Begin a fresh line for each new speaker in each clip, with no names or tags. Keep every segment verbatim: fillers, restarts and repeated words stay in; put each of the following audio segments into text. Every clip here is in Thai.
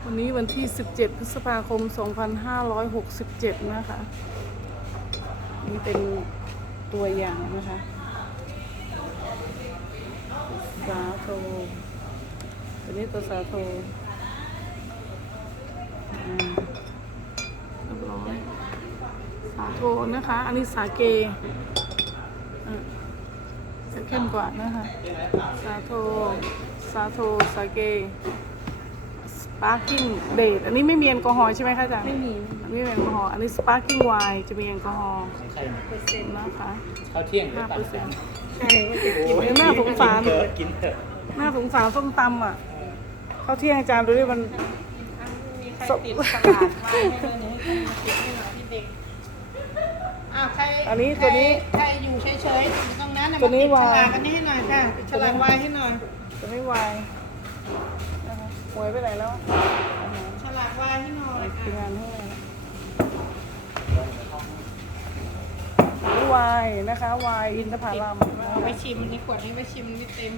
วันนี้วันที่สิบเจ็ดพฤษภาคมสองพันห้าร้อยหกสิบเจ็ดนะคะนี่เป็นตัวอย่างนะคะสาโทตัวนี้ตัวสาโทอ่าเรียบร้อยสาโทนะคะ อันนี้สาเกอ่ะจะเข้มกว่านะคะสาโทสาโทสาเกสปาร์กิ้งเดทอันนี้ไม่มีแอลกอฮอล์ใช่ไหมคะอาจารย์ไม่มีอันนี้ไม่มีแอลกอฮอล์อันนี้สปาร์กิ้งไวน์จะมีแอลกอฮอล์
ใช่ไหม
เปอร์เซ็นต์นะคะ
ข้าวเที่ยงหรือ
ห้า
เปล่า
เปอร์เซ็นต์
ใช่ว่าจะกิน
โอ้ยน่าสงสาร
กินเถอะกินเถอะ
น่าสงสารส้มตำอ่ะข้าวเที่ยงอาจารย์ดูดิมัน
มีใครติดฉลากไว้ให้ด้วยเนี่ยให้ใครมาติดให้หน่อยพี่เด็กอ้าวใคร
อันนี้ตัวนี้
ใครอยู่เฉยๆอยู่ตรงนั้นน่ะ
ตัว
มา
นี้
ติดฉ
วาย
ลากอันนี้ให้หน่อยค่ะติดฉลากวายให้หน่อย
จะไม่ไวายนะคะหวยไปไหนแล้ว
ฉลากวายให้หน่อย
ทีม
อ่ะ
งานให้เลยนี่ไวายนะคะไวายอินทผลัมนะ
เอาไป
คะ
ชิมอันนี้ขวดนี้ไปชิมไม่เต็ม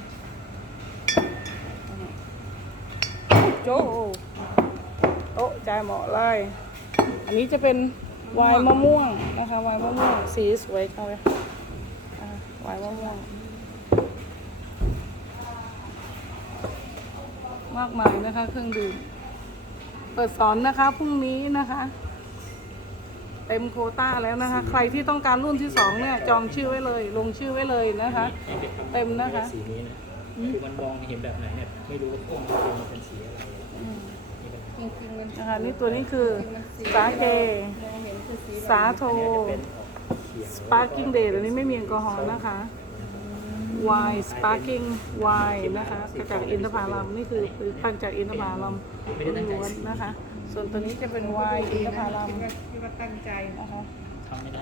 โจ้โต๊ะจ่ายเหมาะเลยอันนี้จะเป็นไวน์มะม่วงนะคะไวน์มะม่วงสีสวยจังเลยอ่ะไวน์มะม่วงมากมายนะคะเครื่องดื่มเปิดสอนนะคะพรุ่งนี้นะคะ เต็มโควต้าแล้วนะคะ ใครที่ต้องการรุ่นที่สองเนี่ยจองชื่อไว้เลย ลงชื่อไว้เลยนะคะ เต็มนะคะ
สีนี้นะคือมันมองเห็นแบบไหนเนี่ยไม่รู้ว่าพวกมันเป็นสีอะไร
จริงๆมัน
นะคะนี่ตัวนี้คือสาเก
มองเห็นคือสี
สาโท สปาร์กิ้งเดย์อันนี้ไม่มีแอลกอฮอล์นะคะไวน์สปาร์กิ้งไวน์นะคะจากอินทผลัมนี่คือผลิตภัณฑ์จากอินทผลัมล้วนๆนะคะ ส่วนตัวนี้จะเป็นไวน์อินทผลัม
คิดว่าคิดว่าตั้งใจ
นะคะ
ทำไม่ได้